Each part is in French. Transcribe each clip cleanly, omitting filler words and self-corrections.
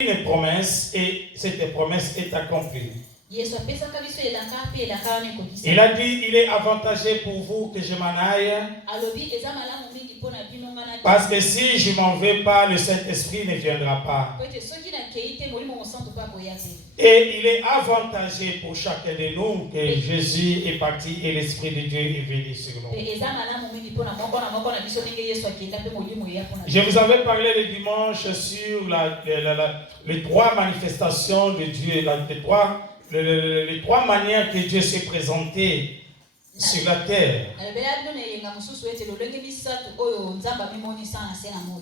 une promesse et cette promesse est accomplie. Il a dit, il est avantageux pour vous que je m'en aille. Parce que si je m'en vais pas, le Saint-Esprit ne viendra pas. Et il est avantageux pour chacun de nous que Jésus est parti et l'Esprit de Dieu est venu sur nous. Je vous avais parlé le dimanche sur les trois manifestations de Dieu, les trois manières que Dieu s'est présenté sur la terre.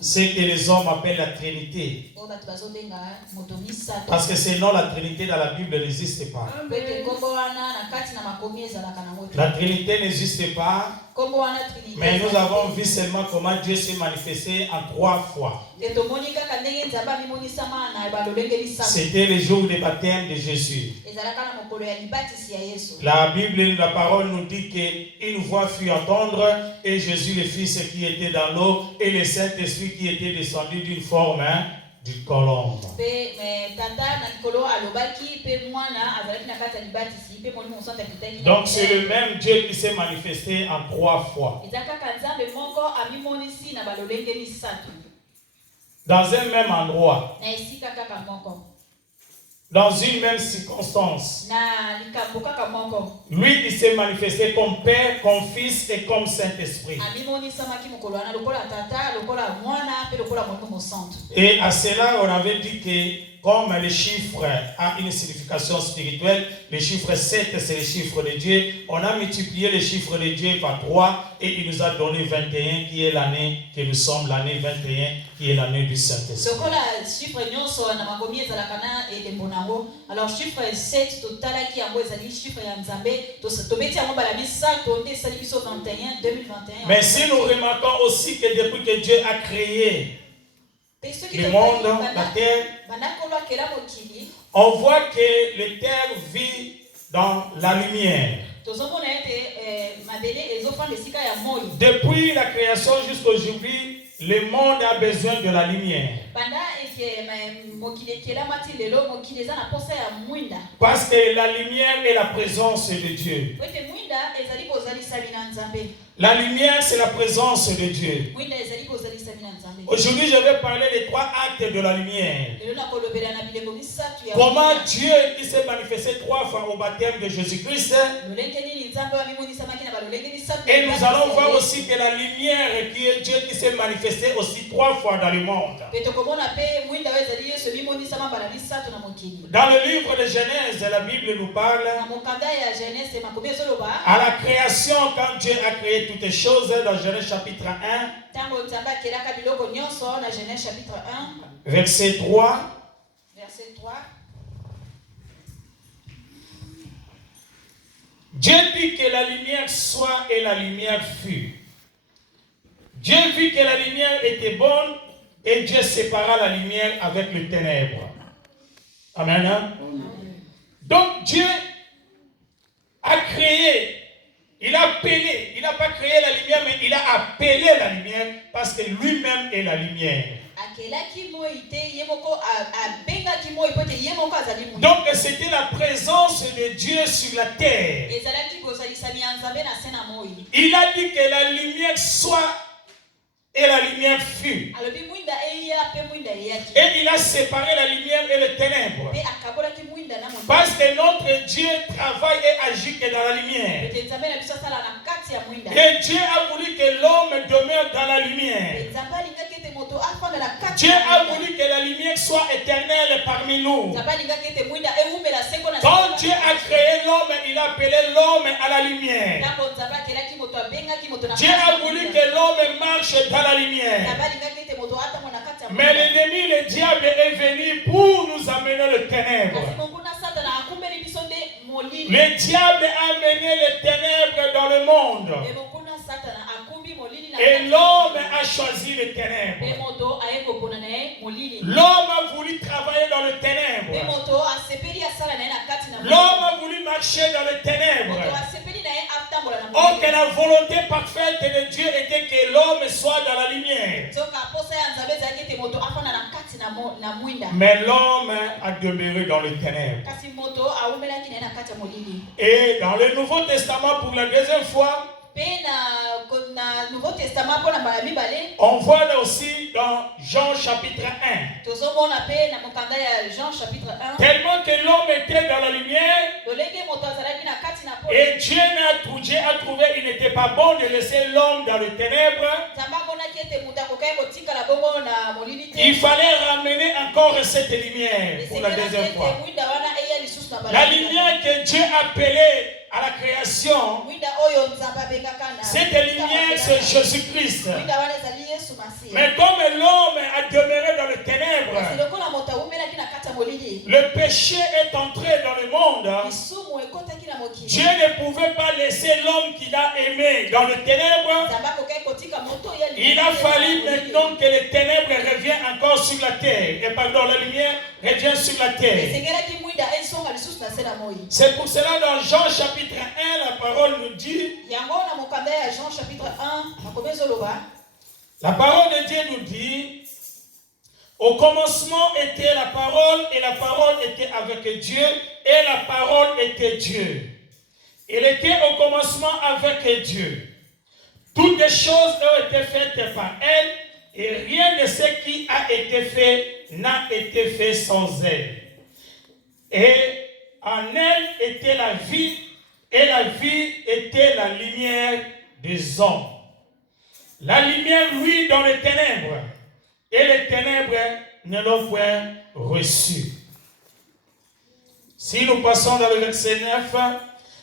C'est que les hommes appellent la Trinité. Parce que sinon la Trinité dans la Bible n'existe pas. La Trinité n'existe pas. Mais nous avons vu seulement comment Dieu s'est manifesté en 3 fois. C'était le jour du baptême de Jésus. La Bible, la parole nous dit qu'une voix fut entendre et Jésus le Fils qui était dans l'eau et le Saint-Esprit qui était descendu d'une forme du colombe. Donc c'est le même Dieu qui s'est manifesté en 3 fois. Dans un même endroit. Dans une même circonstance. Lui, il s'est manifesté comme Père, comme Fils et comme Saint-Esprit. Et à cela, on avait dit que comme le chiffre a une signification spirituelle, le chiffre 7 c'est le chiffre de Dieu, on a multiplié le chiffre de Dieu par 3 et il nous a donné 21 qui est l'année que nous sommes, l'année 21 qui est l'année du Saint-Esprit. Alors chiffre 7 total qui est chiffre en 2021. Mais si nous remarquons aussi que depuis que Dieu a créé le monde, la terre, on voit que la terre vit dans la lumière. Depuis la création jusqu'aujourd'hui, le monde a besoin de la lumière. Parce que la lumière est la présence de Dieu. La lumière, c'est la présence de Dieu. Aujourd'hui, je vais parler des 3 actes de la lumière. Comment Dieu qui s'est manifesté 3 fois au baptême de Jésus-Christ. Et nous allons voir aussi que la lumière qui est Dieu qui s'est manifesté aussi 3 fois dans le monde. Dans le livre de Genèse, la Bible nous parle à la création, quand Dieu a créé toutes les choses, dans Genèse chapitre 1, verset 3. Dieu dit que la lumière soit et la lumière fut. Dieu vit que la lumière était bonne et Dieu sépara la lumière avec les ténèbres. Amen. Donc Dieu a créé, il a appelé, il n'a pas créé la lumière, mais il a appelé la lumière parce que lui-même est la lumière. Donc c'était la présence de Dieu sur la terre. Il a dit que la lumière soit et la lumière fut. Et il a séparé la lumière et les ténèbres. Parce que notre Dieu travaille et agit que dans la lumière. Et Dieu a voulu que l'homme demeure dans la lumière. Dieu a voulu que la lumière soit éternelle parmi nous. Quand Dieu a créé l'homme, il a appelé l'homme à la lumière. Dieu a voulu que l'homme marche dans la lumière. Mais l'ennemi, le diable, est venu pour nous amener les ténèbres. Le diable a amené les ténèbres dans le monde. Et l'homme a choisi les ténèbres. L'homme a voulu travailler dans les ténèbres. L'homme a voulu marcher dans les ténèbres. Or que la volonté parfaite de Dieu était que l'homme soit dans la lumière. na mwinda. Mais l'homme a demeuré dans les ténèbres. Kasi moto aumelaki na kati ya molili. Et dans le Nouveau Testament, pour la deuxième fois, Na Nouveau Testament pour la mibale. on voit là aussi dans Jean chapitre 1. Tozomona pe na mokanda ya Jean chapitre 1. Tellement que l'homme était dans la lumière. Lolenge moto azalaki na kati na pole. Et Dieu a trouvé il n'était pas bon de laisser l'homme dans les ténèbres. Zamba mona kiete muta kokai kotika la bongo na molili te. Il fallait ramener encore cette lumière pour la deuxième fois. La lumière que Dieu appelait à la création, cette lumière c'est Jésus-Christ. Mais comme l'homme a demeuré dans les ténèbres, le péché est entré dans le monde. Dieu ne pouvait pas laisser l'homme qu'il a aimé dans les ténèbres. Il a fallu maintenant que les ténèbres reviennent encore sur la terre. Et pardon, la lumière revient sur la terre. C'est pour cela dans Jean chapitre 1, la parole nous dit, la parole de Dieu nous dit, au commencement était la parole et la parole était avec Dieu et la parole était Dieu. Il était au commencement avec Dieu. Toutes les choses ont été faites par elle et rien de ce qui a été fait n'a été fait sans elle. Et en elle était la vie et la vie était la lumière des hommes. La lumière luit dans les ténèbres et les ténèbres ne l'ont point reçue. Si nous passons dans le verset 9,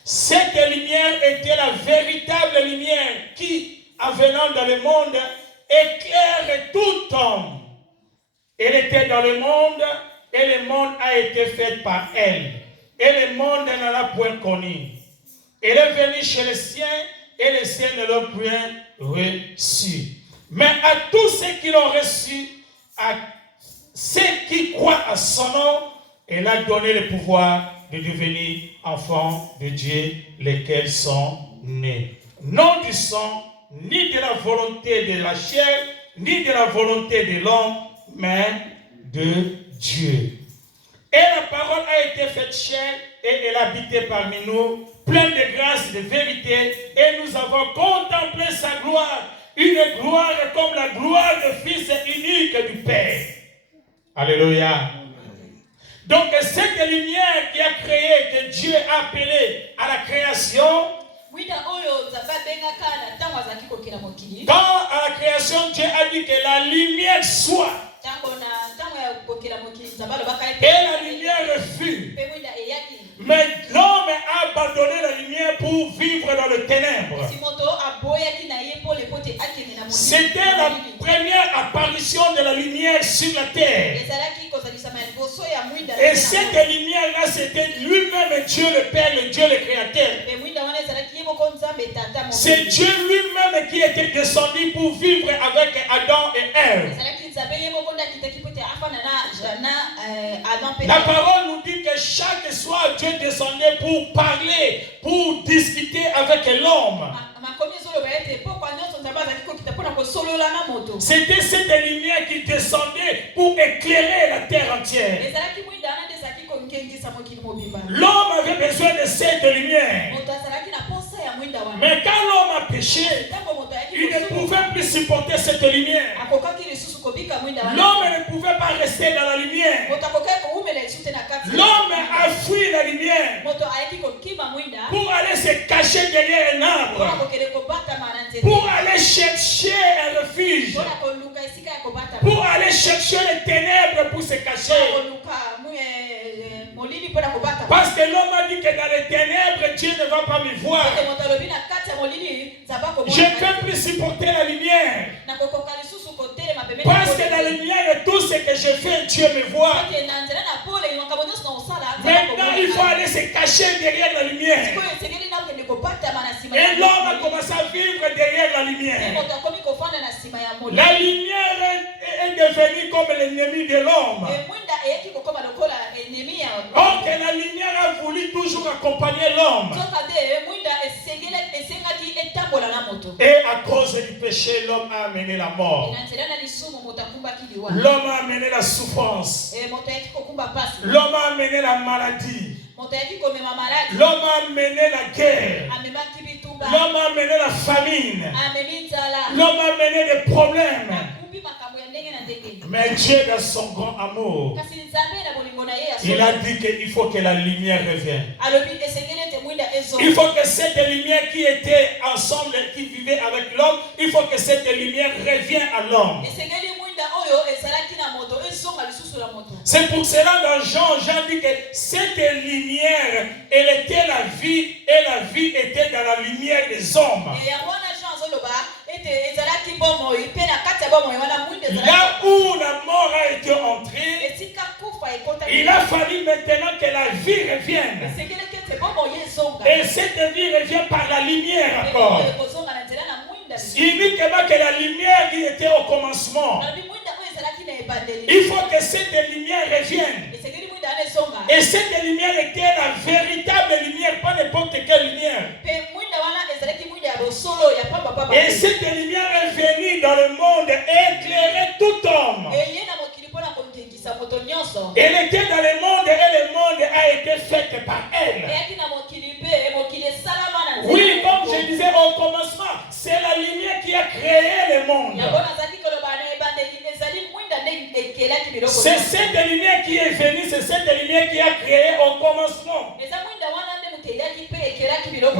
cette lumière était la véritable lumière qui, en venant dans le monde, éclaire tout homme. Elle était dans le monde et le monde a été fait par elle. Et le monde ne l'a point connue. Elle est venue chez les siens et les siens ne l'ont point reçue. Mais à tous ceux qui l'ont reçu, à ceux qui croient à son nom, elle a donné le pouvoir de devenir enfants de Dieu, lesquels sont nés. Non du sang, ni de la volonté de la chair, ni de la volonté de l'homme, mais de Dieu. Et la parole a été faite chair et elle habitait parmi nous, pleine de grâce et de vérité, et nous avons contemplé sa gloire, une gloire comme la gloire du Fils unique du Père. Alléluia. Donc cette lumière qui a créé, que Dieu a appelé à la création, quand à la création Dieu a dit que la lumière soit, et la lumière fut. Mais l'homme a abandonné la lumière pour vivre dans les ténèbres. C'était la première apparition de la lumière sur la terre. Et cette lumière-là, c'était lui-même Dieu le Père, le Dieu le Créateur. C'est Dieu lui-même qui était descendu pour vivre avec Adam et Ève. La parole nous dit que chaque soir Dieu descendait pour parler, pour discuter avec l'homme. C'était cette lumière qui descendait pour éclairer la terre entière. L'homme avait besoin de cette lumière. Mais quand l'homme a péché, il ne pouvait plus supporter cette lumière. L'homme ne pouvait pas rester dans la lumière. L'homme a fui la lumière pour aller se cacher derrière un arbre, pour aller chercher un refuge, pour aller chercher les ténèbres pour se cacher. Parce que l'homme a dit que dans les ténèbres, Dieu ne va pas me voir. Je ne peux plus supporter la lumière. Parce que dans la lumière, tout ce que je fais, Dieu me voit. Maintenant, il faut aller se cacher derrière la lumière. Et l'homme a commencé à vivre derrière la lumière. La lumière est devenue comme l'ennemi de l'homme. Or que la lumière a voulu toujours accompagner l'homme. Et à cause du péché, l'homme a amené la mort. L'homme a amené la souffrance. L'homme a amené la maladie. L'homme a amené la guerre. L'homme a amené la famine. L'homme a amené des problèmes. Mais Dieu, dans son grand amour, il a dit qu'il faut que la lumière revienne. Il faut que cette lumière qui était ensemble, qui vivait avec l'homme, il faut que cette lumière revienne à l'homme. C'est pour cela dans Jean dit que cette lumière, elle était la vie, et la vie était dans la lumière des hommes. Là où la mort a été entrée, il a fallu maintenant que la vie revienne. Et cette vie revient par la lumière encore. Uniquement que la lumière qui était au commencement. Il faut que cette lumière revienne. Et cette lumière était la véritable lumière, pas n'importe quelle lumière. Et cette lumière est venue dans le monde et éclairer tout homme. Elle était dans le monde et le monde a été fait par elle. Oui, comme je disais au commencement, c'est la lumière qui a créé le monde. C'est cette lumière qui est venue, c'est cette lumière qui a créé au commencement.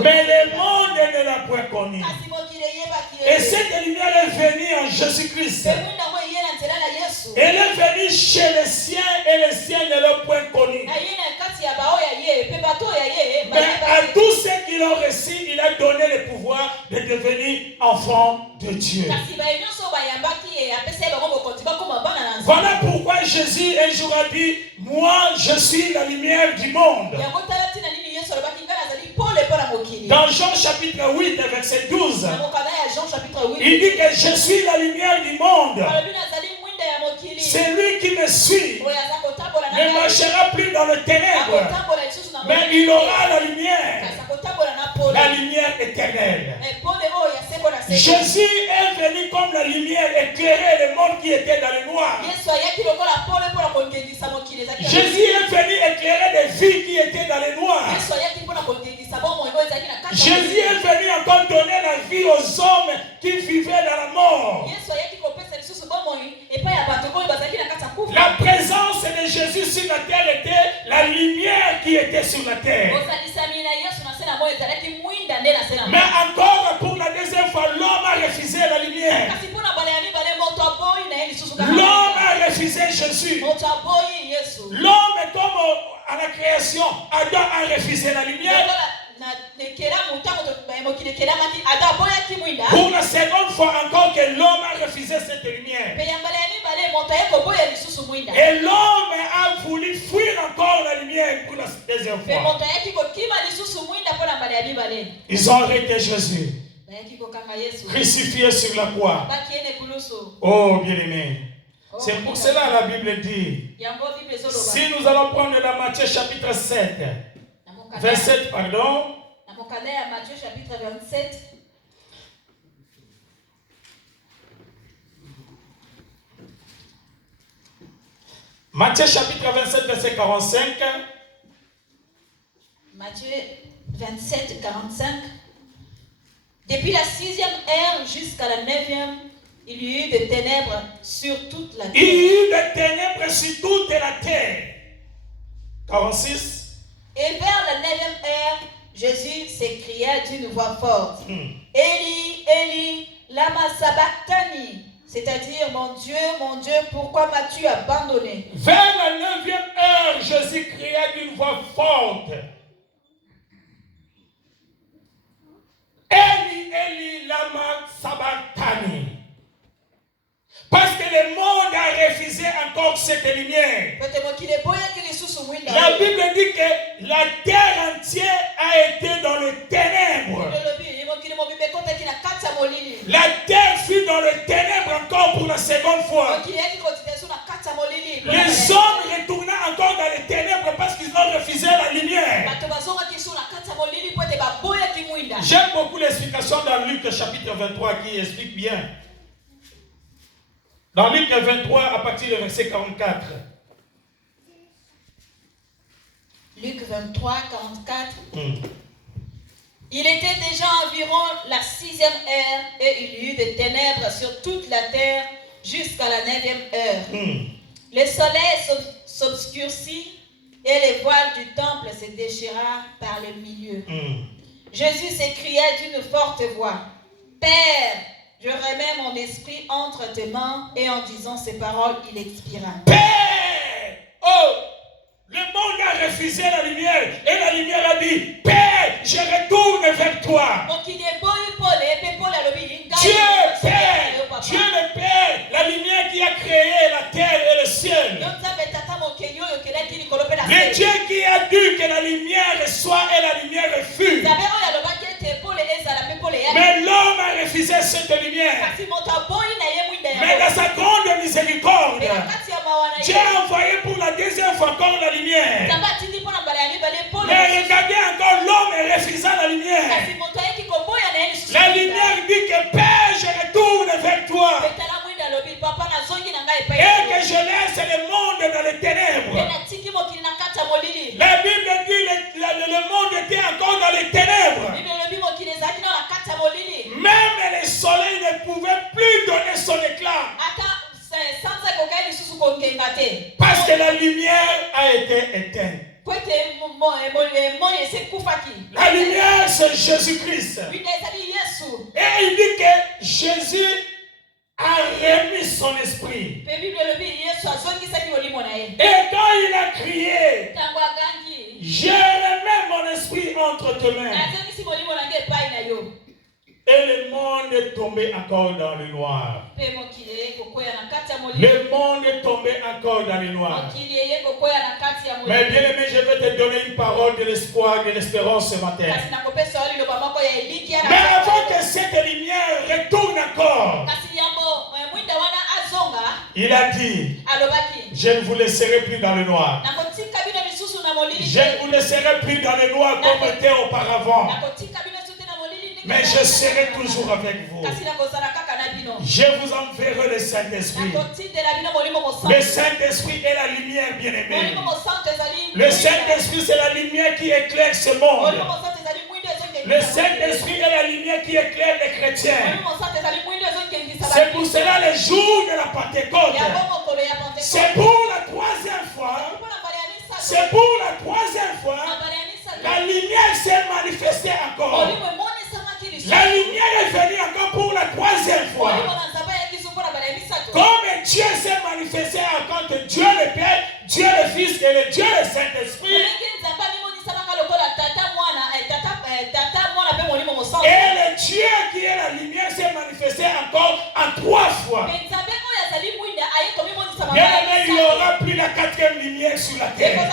Mais le monde ne l'a point connue. Et cette lumière est venue en Jésus-Christ. Elle est venue chez les siens et les siens ne l'ont point connue. Mais à tous ceux qui l'ont reçu, il a donné le pouvoir de devenir enfants de Dieu. Voilà pourquoi Jésus un jour a dit, moi je suis la lumière du monde. Dans Jean chapitre 8 verset 12, il dit que je suis la lumière du monde. Celui qui me suit ne marchera plus dans le ténèbre, mais il aura la lumière éternelle. Jésus est venu comme la lumière éclairer le monde qui était dans le noir. Jésus est venu éclairer les vies qui étaient dans le noir. Jésus est venu encore donner la vie aux hommes qui vivaient dans la mort. La présence de Jésus sur la terre était la lumière qui était sur la terre. Mais encore pour la deuxième fois, l'homme a refusé la lumière. L'homme a refusé Jésus. L'homme est comme à la création. Adam a refusé la lumière. Pour la seconde fois encore que l'homme a refusé cette lumière. Et l'homme a voulu fuir encore la lumière pour la deuxième fois. Ils ont arrêté Jésus, crucifié sur la croix. Oh bien-aimé, c'est pour cela la Bible dit, si nous allons prendre la Matthieu chapitre 7, 27 pardon. Matthieu chapitre 27. Matthieu chapitre 27 verset 45. Matthieu 27, 45. Depuis la 6e ère jusqu'à la 9e, il y eut des ténèbres sur toute la terre. Il y eut des ténèbres sur toute la terre. 46. Et vers la 9e ère, Jésus s'écria d'une voix forte. Élie, Élie, lama sabachthani. C'est-à-dire, mon Dieu, pourquoi m'as-tu abandonné? Vers la 9e heure, Jésus cria d'une voix forte. Élie, Élie, lama sabachthani. Parce que le monde a refusé encore cette lumière. La Bible dit que la terre entière a été dans le ténèbre. La terre fut dans le ténèbre encore pour la seconde fois. Les hommes retournaient encore dans les ténèbres parce qu'ils ont refusé la lumière. J'ai beaucoup l'explication dans Luc chapitre 23 qui explique bien. Dans Luc 23, à partir du verset 44. Luc 23, 44. Il était déjà environ la 6e heure et il y eut des ténèbres sur toute la terre jusqu'à la 9e heure. Le soleil s'obscurcit et les voiles du temple se déchira par le milieu. Jésus s'écria d'une forte voix, « Père, je remets mon esprit entre tes mains. » Et en disant ces paroles, il expira. Père! Oh! Le monde a refusé la lumière et la lumière a dit, Père, je retourne vers toi. Dieu Père, Dieu le Père, la lumière qui a créé la terre et le ciel. Le Dieu qui a dit que la lumière soit et la lumière fut. Mais l'homme a refusé cette lumière. Mais dans sa grande miséricorde, Dieu a envoyé pour la deuxième fois encore la lumière. Mais regardez encore l'homme refusant la lumière. La lumière dit que Père, je retourne vers toi. Et que je laisse le monde dans les ténèbres. La Bible dit que le monde était encore dans les ténèbres. Même le soleil ne pouvait plus donner son éclat. Parce que la lumière a été éteinte. La lumière, c'est Jésus-Christ. Et il dit que Jésus a remis son esprit. Et quand il a crié, je remets mon esprit entre tes mains. Et le monde est tombé encore dans le noir. Le monde est tombé encore dans le noir. Mais bien aimé, je vais te donner une parole de l'espoir, de l'espérance ce matin. Mais avant que cette lumière retourne encore, il a dit, je ne vous laisserai plus dans le noir. Je ne vous laisserai plus dans le noir comme était auparavant. Mais je serai toujours avec vous. Je vous enverrai le Saint-Esprit. Le Saint-Esprit est la lumière, bien-aimée. Le Saint-Esprit, c'est la lumière qui éclaire ce monde. Le Saint-Esprit est la lumière qui éclaire les chrétiens. C'est pour cela le jour de la Pentecôte. C'est pour la troisième fois. C'est pour la troisième fois. La lumière s'est manifestée encore. La lumière est venue encore pour la troisième fois. Comme Dieu s'est manifesté encore que Dieu le Père, Dieu le Fils et le Dieu le Saint-Esprit. Et le Dieu qui est la lumière s'est manifesté encore en 3 fois. Bien aimé, il n'aura plus la 4e lumière sur la terre.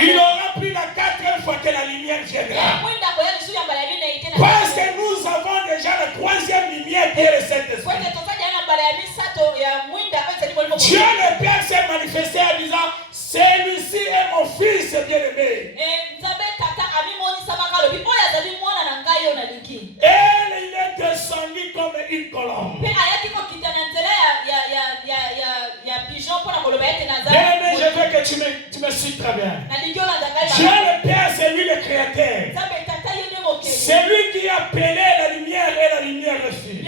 Il n'aura plus la 4e fois que la lumière viendra. Parce que nous avons déjà la 3e lumière qui est le Saint-Esprit. Dieu le Père s'est manifesté en disant, celui-ci est mon fils bien-aimé. Et il est descendu comme une colombe. Bien-aimé, je veux que tu me suis très bien. Dieu le Père, c'est lui le créateur. C'est lui qui a appelé la lumière et la lumière le fut.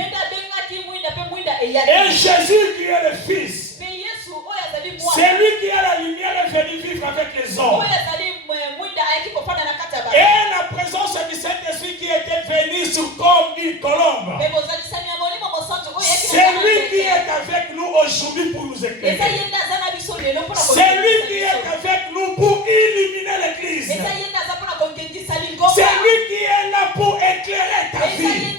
Et Jésus qui est le Fils. C'est lui qui a la lumière est venu vivre avec les hommes. Et la présence du Saint-Esprit qui était venu sur comme une colombe. C'est lui qui est avec nous aujourd'hui pour nous éclairer. C'est lui qui est avec nous pour illuminer l'église. C'est lui qui est là pour éclairer ta vie.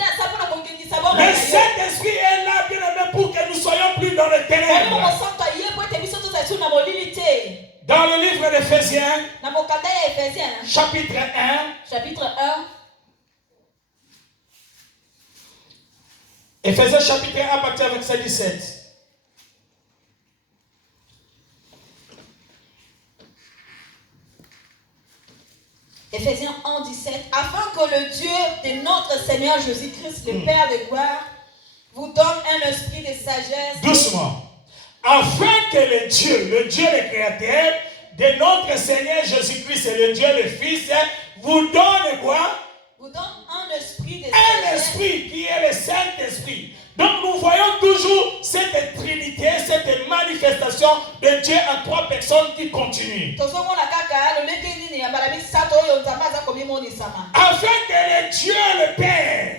Le Saint-Esprit est là, bien aimé, pour que nous soyons plus dans les ténèbres. Dans le livre d'Éphésiens, chapitre 1, Éphésiens chapitre 1, à partir de verset 17. Éphésiens 1:17, afin que le Dieu de notre Seigneur Jésus-Christ, le Père de gloire, vous donne un esprit de sagesse. Doucement. Afin que le Dieu le Créateur de notre Seigneur Jésus-Christ et le Dieu le Fils, vous donne quoi? Vous donne un esprit de Un sagesse. esprit qui est le Saint-Esprit. Donc nous voyons toujours cette trinité, cette manifestation de Dieu en trois personnes qui continuent. Afin que le Dieu, le Père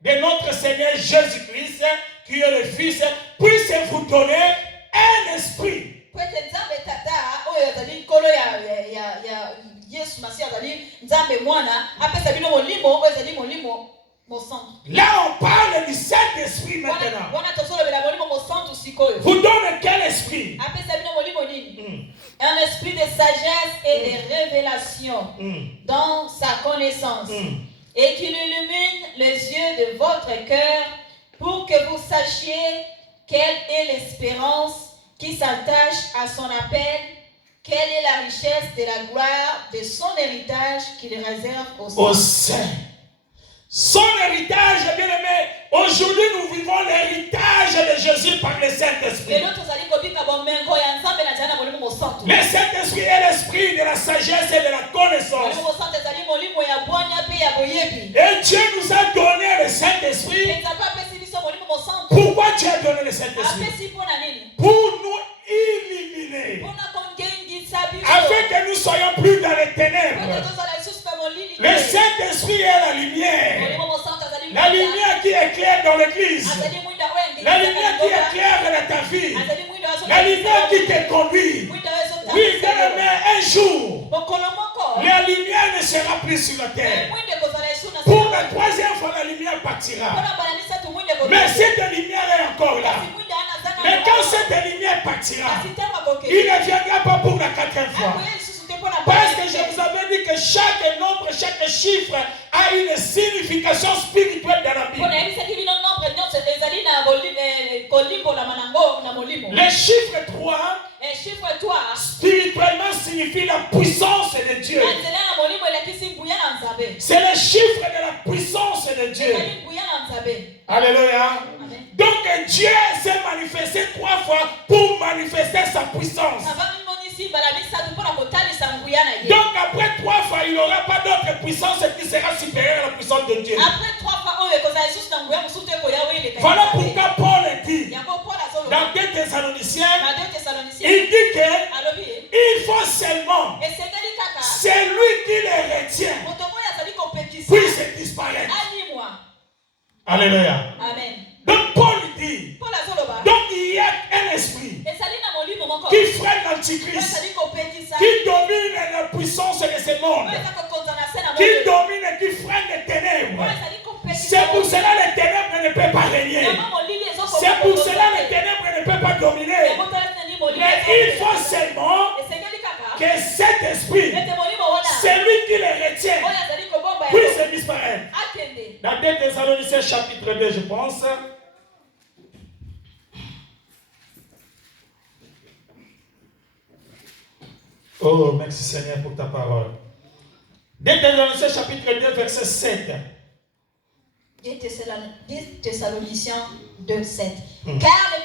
de notre Seigneur Jésus-Christ, qui est le Fils, puisse vous donner un esprit. Là on parle du Saint-Esprit maintenant. Vous donne quel esprit? Un esprit de sagesse et de révélation dans sa connaissance, et qu'il illumine les yeux de votre cœur pour que vous sachiez quelle est l'espérance qui s'attache à son appel, quelle est la richesse de la gloire de son héritage qu'il réserve aux saints. Son héritage, bien aimé, aujourd'hui nous vivons l'héritage de Jésus par le Saint-Esprit. Le Saint-Esprit est l'esprit de la sagesse et de la connaissance. Et Dieu nous a donné le Saint-Esprit. Pourquoi Dieu a donné le Saint-Esprit? Pour nous illuminer, afin que nous soyons plus dans les ténèbres. Le Saint-Esprit est la lumière. La lumière qui éclaire dans l'église. La lumière qui éclaire dans ta vie. La lumière qui te conduit. Oui, bien-aimé, un jour, la lumière ne sera plus sur la terre. Pour la troisième fois, la lumière partira. Mais cette lumière est encore là. Mais quand cette lumière partira, il ne viendra pas pour la quatrième fois. Parce que je vous avais dit que chaque nombre, chaque chiffre a une signification spirituelle dans la Bible. Le chiffre 3 spirituellement signifie la puissance de Dieu. C'est le chiffre de la puissance de Dieu. Alléluia. Donc Dieu s'est manifesté 3 fois pour manifester sa puissance. Donc après 3 fois, il n'y aura pas d'autre puissance qui sera supérieure à la puissance de Dieu. Voilà pourquoi Paul dit dans 2 Thessaloniciens, il dit que il faut seulement celui qui les retient puisse disparaître. Alléluia. Amen. Donc Paul dit, donc il y a un esprit qui freine l'antichrist, qui domine la puissance de ce monde, qui domine et qui freine les ténèbres. C'est pour cela que les ténèbres ne peuvent pas régner. C'est pour cela que les ténèbres ne peuvent pas dominer. Mais il faut seulement que cet esprit, celui qui les retient, puisse disparaître. Dans 2 Thessaloniciens chapitre 2, je pense. Oh, merci Seigneur pour ta parole. 2 Thessaloniciens chapitre 2, verset 7. 2 Thessaloniciens 2, 7. Car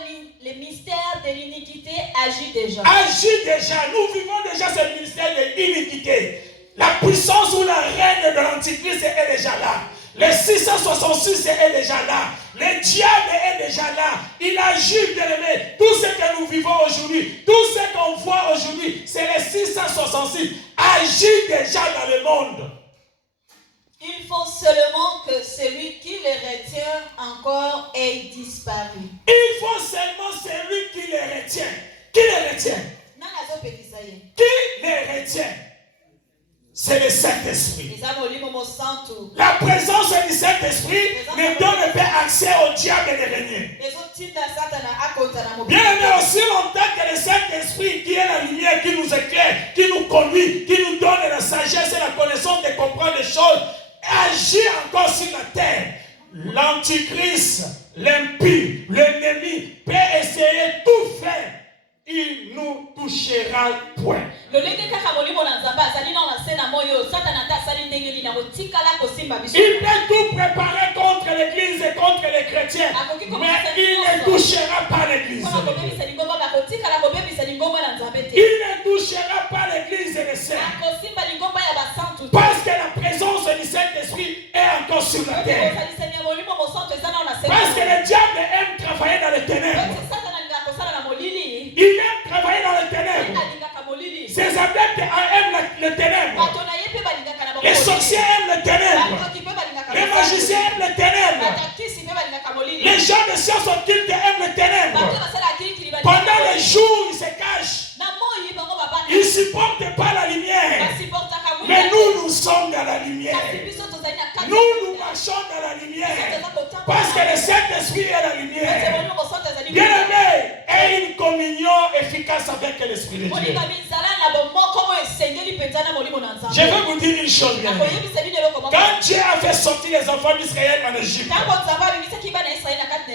le mystère de l'iniquité agit déjà. Agit déjà. Nous vivons déjà ce mystère de l'iniquité. La puissance ou la règne de l'Antichrist est déjà là. Le 666 est déjà là. Le diable est déjà là. Il agit, bien-aimé. Tout ce que nous vivons aujourd'hui, tout ce qu'on voit aujourd'hui, c'est le 666. Agit déjà dans le monde. Il faut seulement que celui qui les retient encore ait disparu. Il faut seulement celui qui les retient. Qui les retient? Qui les retient? C'est le Saint-Esprit. La présence du Saint-Esprit ne donne pas accès au diable de régner. Bien aimé, aussi longtemps que le Saint-Esprit, qui est la lumière, qui nous éclaire, qui nous conduit, qui nous donne la sagesse et la connaissance de comprendre les choses, agit encore sur la terre. L'Antichrist, l'impie, l'ennemi peut essayer tout faire il nous touchera point. Il peut tout préparer contre l'église et contre les chrétiens, mais il ne touchera pas l'église. Il ne touchera pas l'église et les saints. Parce que la présence du Saint-Esprit est encore sur la terre. Parce que le diable aime travailler dans les ténèbres. Il aime travailler dans les ténèbres. Ses adeptes aiment les ténèbres. Les sorciers aiment les ténèbres. Les magiciens aiment les ténèbres. Les gens de sciences occultes aiment les ténèbres. Pendant les jours, ils se cachent. Ils ne supportent pas la lumière. Mais nous sommes dans la lumière. Nous marchons dans la lumière. Parce que le Saint-Esprit est la lumière. Bien-aimé, et une communion efficace avec l'Esprit de Dieu. Je vais vous dire une chose, bien-aimé. Quand Dieu a fait sortir les enfants d'Israël en Égypte,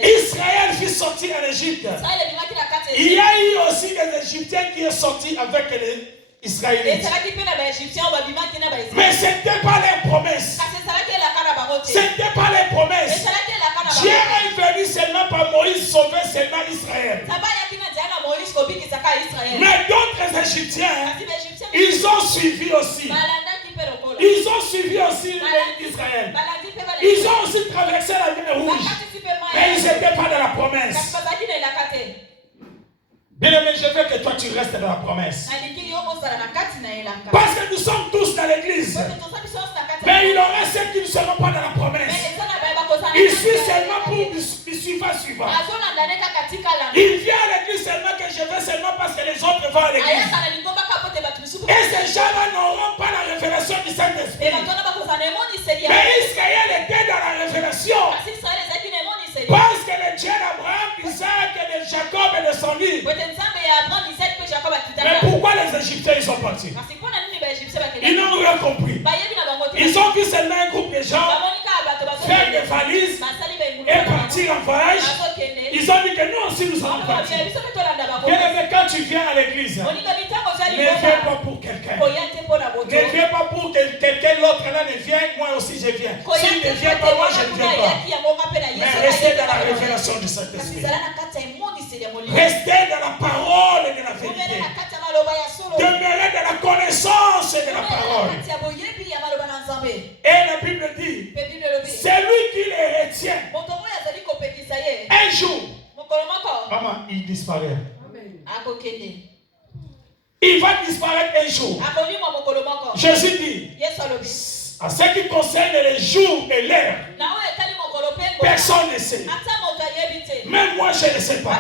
Israël fit sortir en Égypte. Il y a eu aussi des Égyptiens qui sont sortis avec les Israélites. Mais ce n'était pas les promesses. Ce n'était pas les promesses. Dieu est venu seulement par Moïse sauver seulement Israël. Mais d'autres Égyptiens, ils ont suivi aussi. Ils ont suivi aussi Israël. Ils ont aussi traversé la mer Rouge. Mais ils n'étaient pas dans la promesse. Bien-aimé, je veux que toi tu restes dans la promesse. Parce que nous sommes tous dans l'église. Mais il y aura ceux qui ne seront pas dans la promesse. Il suit seulement pour me suivre. Il vient à l'église seulement que je veux seulement parce que les autres vont à l'église. Et ces gens-là n'auront pas la révélation du Saint-Esprit. Mais Israël était dans la révélation. Parce que le Dieu d'Abraham, d'Isaac et de Jacob et de son lit. Mais pourquoi les Égyptiens ils sont partis? Ils n'ont rien compris. Ils ont vu seulement un groupe de gens faire des valises et partir en voyage. Ils ont dit que nous aussi nous allons partir. Bien-aimé, quand tu viens à l'église, ne viens pas pour quelqu'un. Ne viens pas pour que quelqu'un d'autre là ne vienne, moi aussi je viens. S'il ne vient pas, moi je ne viens pas. Mais restez dans la révélation du Saint-Esprit. Restez dans la parole et de la vérité. Demeurez dans la connaissance de la parole. Et la Bible dit, c'est lui qui les retient. Un jour, maman, il disparaît. Il va disparaître un jour. Jésus dit, à ce qui concerne les jours et l'heure, personne ne sait. Même moi, je ne sais pas.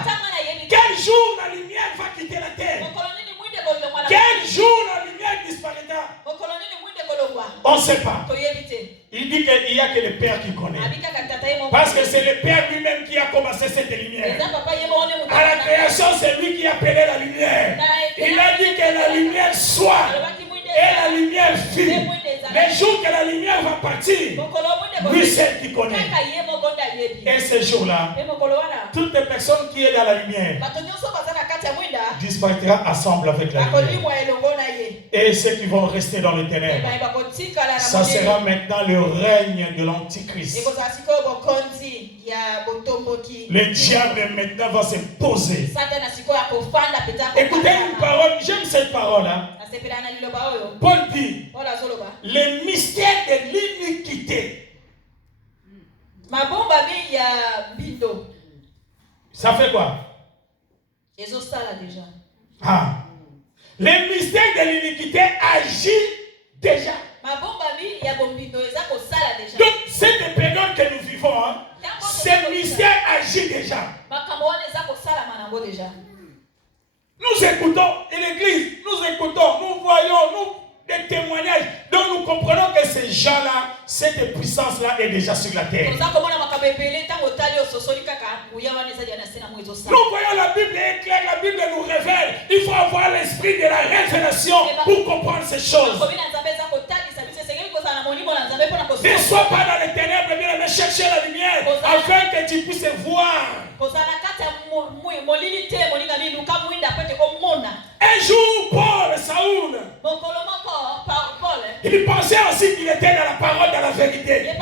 Quel jour la lumière va quitter la terre? Quel jour la lumière disparaîtra? On ne sait pas. Il dit qu'il n'y a que le Père qui connaît. Parce que c'est le Père lui-même qui a commencé cette lumière. À la création, c'est lui qui a appelé la lumière. Il a dit que la lumière soit. Et la lumière fut. Le jour que la lumière va partir, lui c'est qui connaît. Et ce jour-là, toutes les personnes qui sont dans la lumière disparaîtront ensemble avec la lumière. Et ceux qui vont rester dans les ténèbres, ça sera maintenant le règne de l'Antichrist. Le diable maintenant va se poser. Écoutez une parole, j'aime cette parole-là. Paul dit, le mystère de l'iniquité. Ça fait quoi? Ah. Le mystère de l'iniquité agit déjà. Donc, cette période que nous vivons, hein, ce mystère agit déjà. Nous écoutons l'église, nous écoutons, nous voyons, des témoignages. Donc nous comprenons que ces gens-là, cette puissance-là est déjà sur la terre. Nous voyons la Bible est claire, la Bible nous révèle. Il faut avoir l'esprit de la révélation pour comprendre ces choses. Ne sois pas dans les ténèbres, mais chercher la lumière afin que tu puisses voir. Un jour, Paul, Saoul, il pensait aussi qu'il était dans la parole, dans la vérité.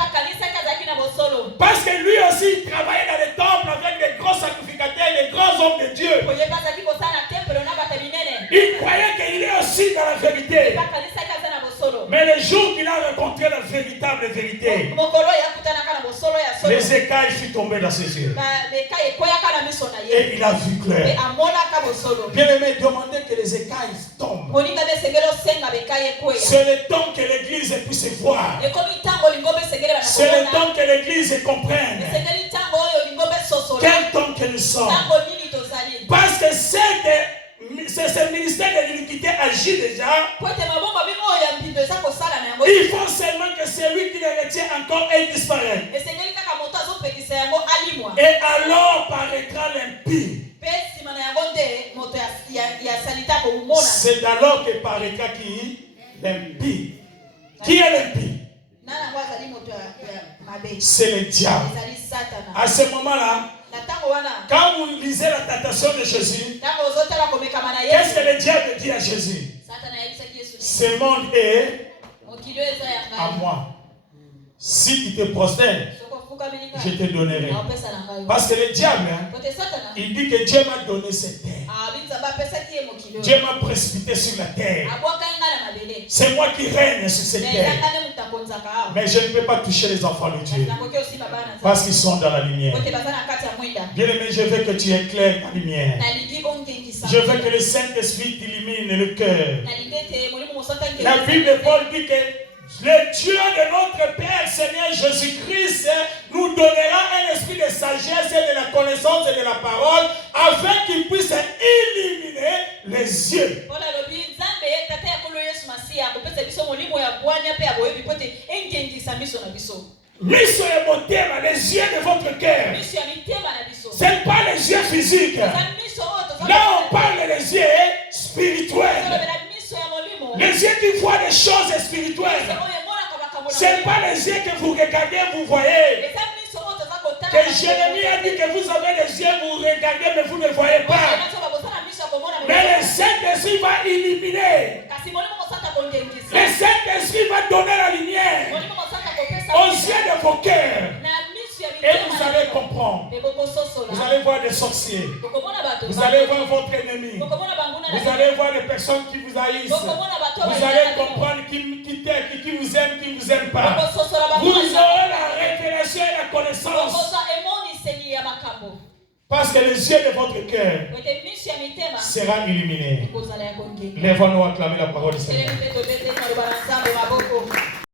Parce que lui aussi, il travaillait dans les temples avec des grands sacrificateurs, des grands hommes de Dieu. Il croyait qu'il est aussi dans la vérité. Mais le jour qu'il a rencontré la véritable vérité, les écailles furent tombées dans ses yeux. Et il a vu clair. Bien aimé, demandez que les écailles tombent. C'est le temps que l'église puisse voir. C'est le temps que l'église comprenne. Quel temps que nous sommes. Parce que ce ministère de l'iniquité agit déjà. Il faut seulement que celui qui le retient encore ait disparu. Et alors paraîtra l'impie. C'est alors que paraîtra qui? L'impie. Qui est l'impie? C'est le diable. À ce moment-là, quand vous lisez la tentation de Jésus, qu'est-ce que le diable dit à Jésus? Ce monde est à moi. Si tu te prosternes, je te donnerai. Parce que le diable, il dit que Dieu m'a donné cette terre. Dieu m'a précipité sur la terre. C'est moi qui règne sur cette terre. Mais je ne peux pas toucher les enfants de Dieu. Parce qu'ils sont dans la lumière. Bien-aimé, je veux que tu éclaires ta lumière. Je veux que le Saint-Esprit t'illumine le cœur. La Bible de Paul dit que le Dieu de notre Père, Seigneur Jésus-Christ, nous donnera un esprit de sagesse et de la connaissance et de la parole, afin qu'il puisse illuminer les yeux. Mission et motema, les yeux de votre cœur. Ce n'est pas les yeux physiques. Là, on parle des yeux spirituels. Les yeux qui voient des choses spirituelles. Ce n'est pas les yeux que vous regardez, vous voyez. Que Jérémie a dit que vous avez les yeux, vous regardez, mais vous ne voyez pas. Mais le Saint-Esprit va illuminer. Le Saint-Esprit va donner la lumière aux yeux de vos cœurs. Et vous allez comprendre. Vous allez voir des sorciers. Vous allez voir votre ennemi. Vous allez voir des personnes qui vous haïssent. Vous allez comprendre qui vous aime, qui ne vous aime pas. Vous aurez la révélation et la connaissance. Parce que les yeux de votre cœur sera illuminé. Lèvons-nous acclamer la parole du Seigneur.